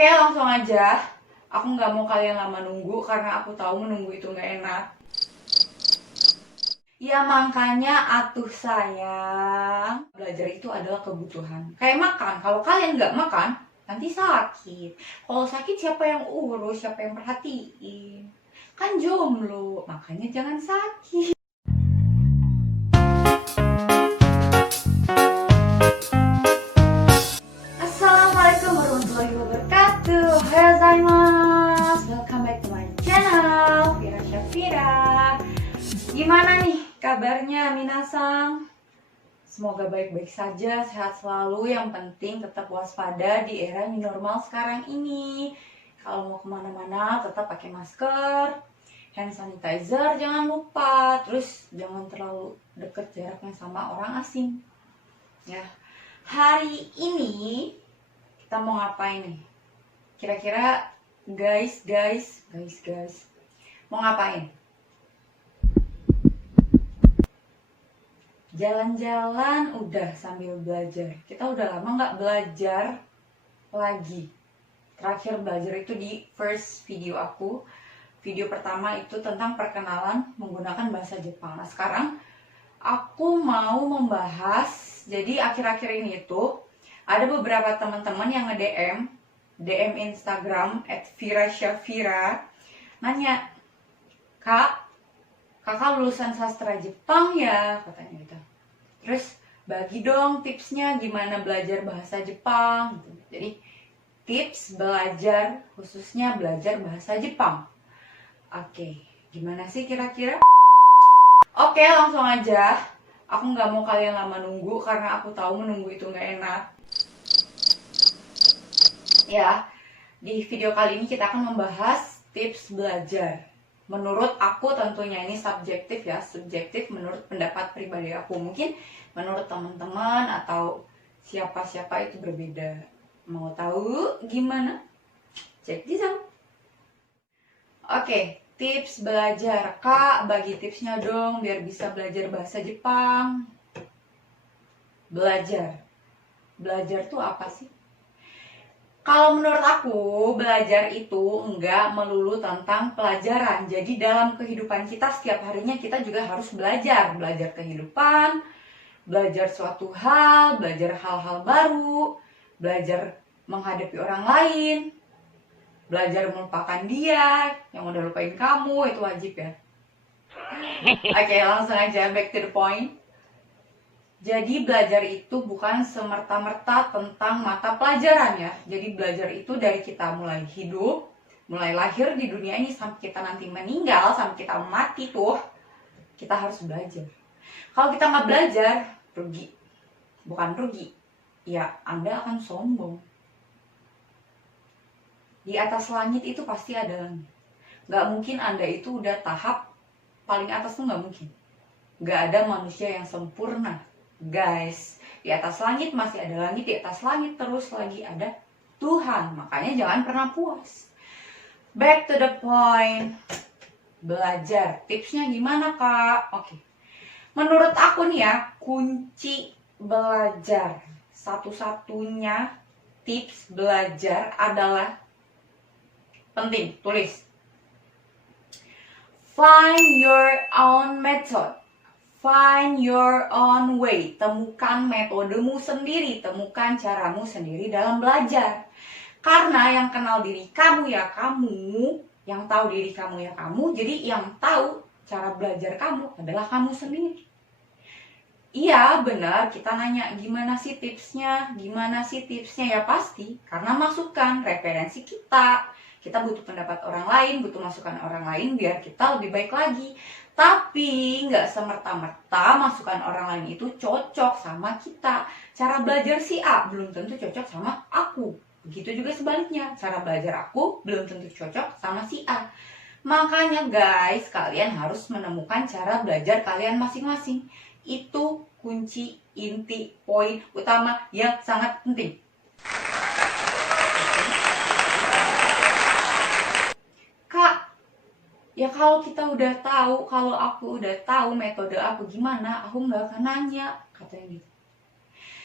Oke, langsung aja. Aku nggak mau kalian lama nunggu karena aku tahu menunggu itu nggak enak. Ya makanya atuh sayang, belajar itu adalah kebutuhan. Kayak makan, kalau kalian nggak makan, nanti sakit. Kalau sakit siapa yang urus, siapa yang perhatiin? Kan jomblo, makanya jangan sakit. Assalamualaikum warahmatullahi wabarakatuh. Ohayo gozaimasu. Welcome back to my channel, Vira Shafira. Gimana nih kabarnya minasang? Semoga baik-baik saja, sehat selalu. Yang penting tetap waspada di era new normal sekarang ini. Kalau mau kemana-mana tetap pakai masker, hand sanitizer jangan lupa. Terus jangan terlalu deket jaraknya sama orang asing. Ya, hari ini kita mau ngapain nih? Kira-kira guys, mau ngapain? Jalan-jalan udah sambil belajar. Kita udah lama nggak belajar lagi. Terakhir belajar itu di first video aku. Video pertama itu tentang perkenalan menggunakan bahasa Jepang. Nah sekarang aku mau membahas. Jadi akhir-akhir ini itu ada beberapa teman-teman yang DM Instagram @virashafira nanya, Kak, kakak lulusan sastra Jepang ya, katanya gitu. Terus bagi dong tipsnya gimana belajar bahasa Jepang gitu. Jadi tips belajar, khususnya belajar bahasa Jepang. Oke, gimana sih kira-kira? Oke, langsung aja. Aku nggak mau kalian lama nunggu karena aku tahu menunggu itu nggak enak. Ya, di video kali ini kita akan membahas tips belajar. Menurut aku tentunya ini subjektif ya, subjektif menurut pendapat pribadi aku. Mungkin menurut teman-teman atau siapa-siapa itu berbeda. Mau tahu gimana? Cek di sana. Oke, tips belajar. Kak, bagi tipsnya dong biar bisa belajar bahasa Jepang. Belajar. Belajar tuh apa sih? Kalau menurut aku, belajar itu enggak melulu tentang pelajaran. Jadi dalam kehidupan kita setiap harinya kita juga harus belajar. Belajar kehidupan, belajar suatu hal, belajar hal-hal baru, belajar menghadapi orang lain, belajar melupakan dia yang udah lupain kamu, itu wajib ya. Oke, langsung aja back to the point. Jadi belajar itu bukan semerta-merta tentang mata pelajaran ya. Jadi belajar itu dari kita mulai hidup, mulai lahir di dunia ini sampai kita nanti meninggal, sampai kita mati tuh, kita harus belajar. Kalau kita nggak belajar, rugi. Bukan rugi, ya Anda akan sombong. Di atas langit itu pasti ada langit. Nggak mungkin Anda itu udah tahap paling atas tuh nggak mungkin. Nggak ada manusia yang sempurna. Guys, di atas langit masih ada langit, di atas langit terus lagi ada Tuhan. Makanya jangan pernah puas. Back to the point. Belajar. Tipsnya gimana, Kak? Oke. Menurut aku nih ya, kunci belajar, satu-satunya tips belajar adalah penting, tulis. Find your own method. Find your own way. Temukan metodemu sendiri, temukan caramu sendiri dalam belajar. Karena yang kenal diri kamu ya kamu, yang tahu diri kamu ya kamu, jadi yang tahu cara belajar kamu adalah kamu sendiri. Iya benar, kita nanya gimana sih tipsnya, ya pasti karena masukan, referensi kita. Kita butuh pendapat orang lain, butuh masukan orang lain biar kita lebih baik lagi. Tapi nggak semerta-merta masukan orang lain itu cocok sama kita. Cara belajar si A belum tentu cocok sama aku. Begitu juga sebaliknya, cara belajar aku belum tentu cocok sama si A. Makanya guys, kalian harus menemukan cara belajar kalian masing-masing. Itu kunci, inti, poin utama yang sangat penting. Kak, ya kalau kita udah tahu, kalau aku udah tahu metode aku gimana, aku nggak akan nanya, katanya gitu.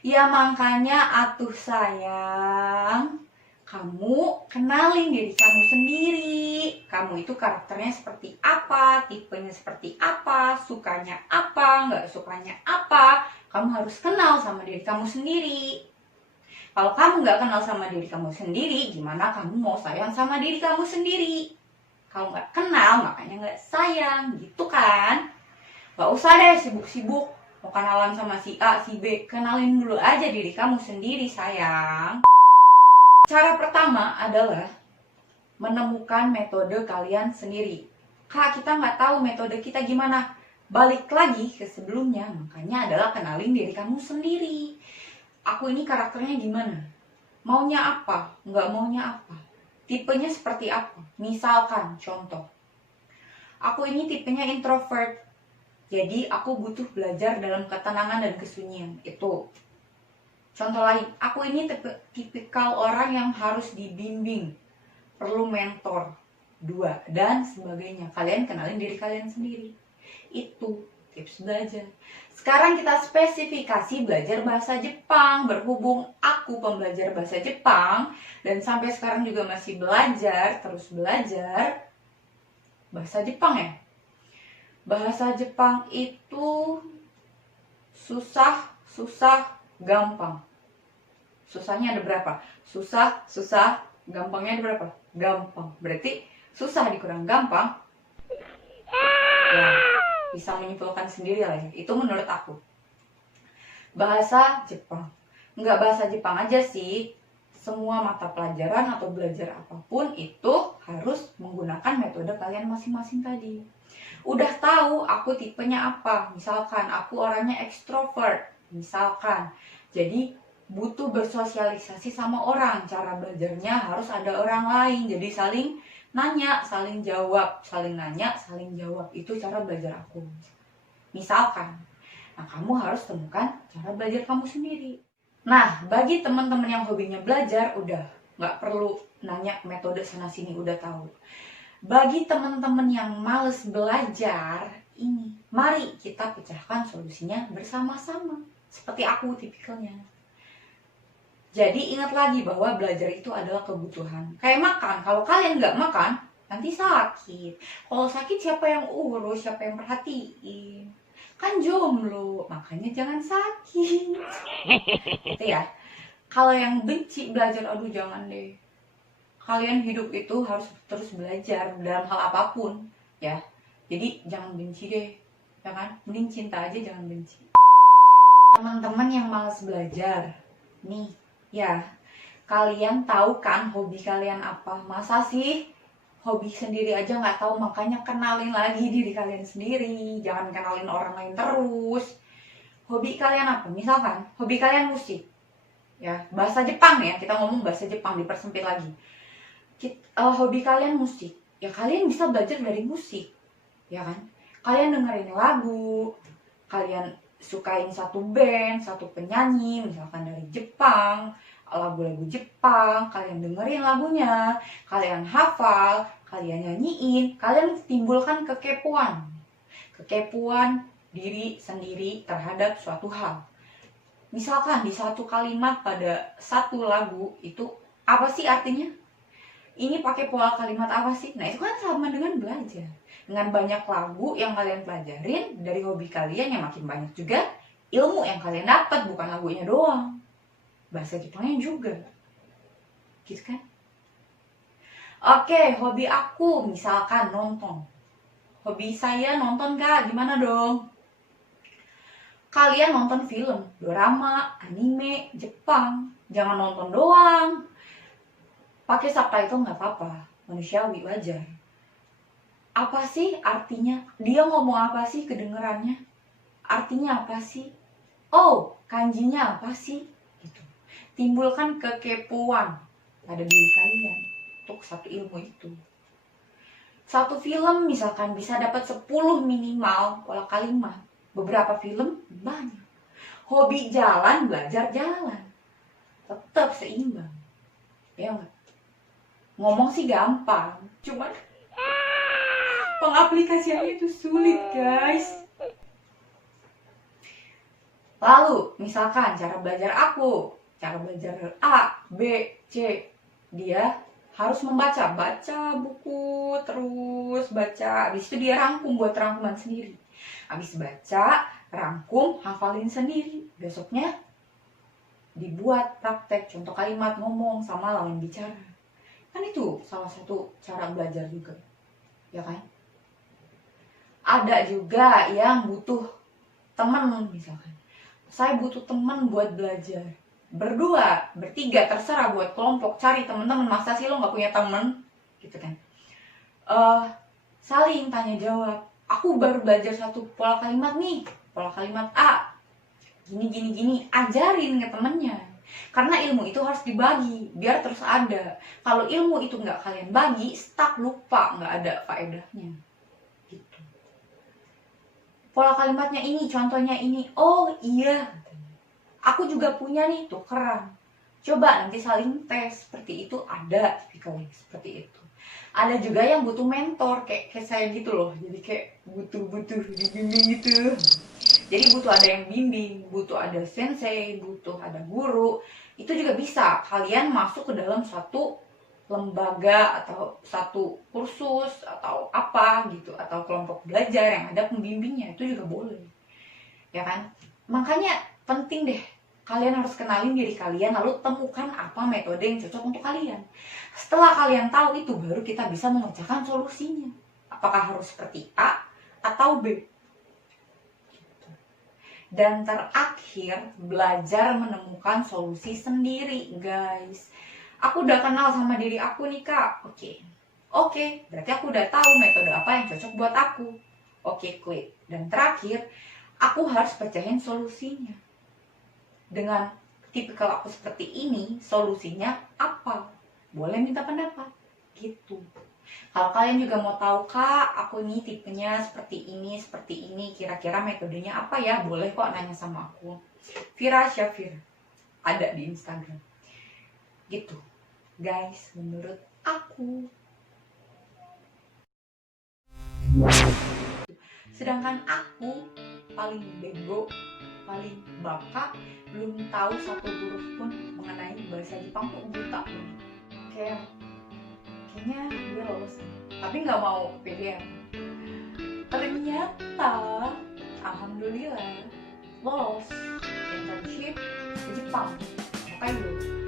Ya makanya atuh sayang, Kamu kenalin diri kamu sendiri. Kamu itu karakternya seperti apa, tipenya seperti apa, sukanya apa, nggak sukanya apa. Kamu harus kenal sama diri kamu sendiri. Kalau kamu nggak kenal sama diri kamu sendiri, gimana kamu mau sayang sama diri kamu sendiri? Kalau nggak kenal, makanya nggak sayang, gitu kan? Nggak usah deh sibuk-sibuk mau kenalan sama si A, si B. Kenalin dulu aja diri kamu sendiri, sayang. Cara pertama adalah menemukan metode kalian sendiri. Kak, kita nggak tahu metode kita gimana. Balik lagi ke sebelumnya, makanya adalah kenalin diri kamu sendiri. Aku ini karakternya gimana? Maunya apa? Nggak maunya apa? Tipenya seperti apa? Misalkan, contoh. Aku ini tipenya introvert. Jadi aku butuh belajar dalam ketenangan dan kesunyian. Itu. Contoh lain, aku ini tipikal orang yang harus dibimbing, perlu mentor, 2, dan sebagainya. Kalian kenalin diri kalian sendiri. Itu tips belajar. Sekarang kita spesifikasi belajar bahasa Jepang. Berhubung aku pembelajar bahasa Jepang, dan sampai sekarang juga masih belajar, terus belajar bahasa Jepang ya. Bahasa Jepang itu susah, gampang. Susahnya ada berapa? Susah, gampangnya ada berapa? Gampang. Berarti susah dikurang gampang. Ya, bisa menyimpulkan sendiri lah ya. Itu menurut aku. Bahasa Jepang. Nggak bahasa Jepang aja sih. Semua mata pelajaran atau belajar apapun itu harus menggunakan metode kalian masing-masing tadi. Udah tahu aku tipenya apa. Misalkan aku orangnya ekstrovert. Misalkan. Jadi butuh bersosialisasi sama orang. Cara belajarnya harus ada orang lain. Jadi saling nanya, saling jawab. Saling nanya, saling jawab. Itu cara belajar aku. Misalkan. Nah, kamu harus temukan cara belajar kamu sendiri. Nah, bagi teman-teman yang hobinya belajar, udah nggak perlu nanya metode sana-sini, udah tahu. Bagi teman-teman yang males belajar, ini, mari kita pecahkan solusinya bersama-sama. Seperti aku tipikalnya. Jadi ingat lagi bahwa belajar itu adalah kebutuhan. Kayak makan, kalau kalian nggak makan, nanti sakit. Kalau sakit siapa yang urus, siapa yang perhatiin? Kan jomblo, makanya jangan sakit. Gitu ya. Kalau yang benci belajar, aduh jangan deh. Kalian hidup itu harus terus belajar dalam hal apapun, ya. Jadi jangan benci deh, ya kan? Mending cinta aja, jangan benci. Teman-teman yang malas belajar, nih, ya, kalian tahu kan hobi kalian apa? Masa sih hobi sendiri aja nggak tahu? Makanya kenalin lagi diri kalian sendiri, jangan kenalin orang lain terus. Hobi kalian apa? Misalkan hobi kalian musik, ya, bahasa Jepang ya, kita ngomong bahasa Jepang, dipersempit lagi. Hobi kalian musik, ya kalian bisa belajar dari musik, ya kan? Kalian dengerin lagu, kalian sukain satu band, satu penyanyi, misalkan dari Jepang, lagu-lagu Jepang, kalian dengerin lagunya, kalian hafal, kalian nyanyiin, kalian timbulkan kekepuan diri sendiri terhadap suatu hal. Misalkan di satu kalimat pada satu lagu itu apa sih artinya? Ini pakai pola kalimat apa sih? Nah, itu kan sama dengan belajar. Dengan banyak lagu yang kalian pelajarin dari hobi kalian, yang makin banyak juga ilmu yang kalian dapat, bukan lagunya doang. Bahasa Jepangnya juga. Gitu kan? Oke, hobi aku misalkan nonton. Hobi saya nonton, Kak. Gimana dong? Kalian nonton film, drama, anime, Jepang. Jangan nonton doang. Pakai subtitle nggak apa-apa, manusiawi, wajar. Apa sih artinya? Dia ngomong apa sih kedengerannya? Artinya apa sih? Oh, kanjinya apa sih? Gitu. Timbulkan kekepuan pada diri kalian untuk satu ilmu itu. Satu film misalkan bisa dapat 10 minimal pola kalimat. Beberapa film banyak. Hobi jalan, belajar jalan. Tetap seimbang. Ya enggak? Ngomong sih gampang, cuman pengaplikasiannya itu sulit, guys. Lalu, misalkan cara belajar aku, cara belajar A, B, C. dia harus baca buku terus baca, habis itu dia rangkum buat rangkuman sendiri, habis baca rangkum hafalin sendiri, besoknya dibuat praktek contoh kalimat, ngomong sama lawan bicara. Kan itu salah satu cara belajar juga, ya kan? Ada juga yang butuh teman, misalkan saya butuh teman buat belajar, berdua, bertiga, terserah, buat kelompok, cari teman-teman. Masa sih lo nggak punya teman, gitu kan? Saling tanya jawab. Aku baru belajar satu pola kalimat nih, pola kalimat A, gini, ajarin ke temennya. Karena ilmu itu harus dibagi, biar terus ada. Kalau ilmu itu nggak kalian bagi, stuck, lupa, nggak ada faedahnya. Gitu. Pola kalimatnya ini, contohnya ini, oh iya, aku juga punya nih, tukeran. Coba nanti saling tes, seperti itu ada tipikalnya seperti itu. Ada juga yang butuh mentor, kayak saya gitu loh, jadi kayak butuh dibimbing gitu. Jadi butuh ada yang bimbing, butuh ada sensei, butuh ada guru. Itu juga bisa kalian masuk ke dalam suatu lembaga atau satu kursus atau apa gitu, atau kelompok belajar yang ada pembimbingnya, itu juga boleh. Ya kan? Makanya penting deh, kalian harus kenalin diri kalian, lalu temukan apa metode yang cocok untuk kalian. Setelah kalian tahu itu, baru kita bisa memecahkan solusinya. Apakah harus seperti A atau B. Dan terakhir, belajar menemukan solusi sendiri, guys. Aku udah kenal sama diri aku nih, Kak. Oke, berarti aku udah tahu metode apa yang cocok buat aku. Oke, klik. Dan terakhir, aku harus pecahin solusinya. Dengan tipikal aku seperti ini, solusinya apa? Boleh minta pendapat, gitu. Kalau kalian juga mau tahu, Kak, aku nih tipenya seperti ini, kira-kira metodenya apa ya? Boleh kok nanya sama aku. Vira Syafira, ada di Instagram. Gitu, guys, menurut aku. Sedangkan aku paling bego, paling baka, belum tahu satu huruf pun mengenai bahasa Jepang, tuh buta loh. Kayaknya gue lolos, tapi nggak mau PDM. Ternyata alhamdulillah lolos internship di Jepang, Hokkaido.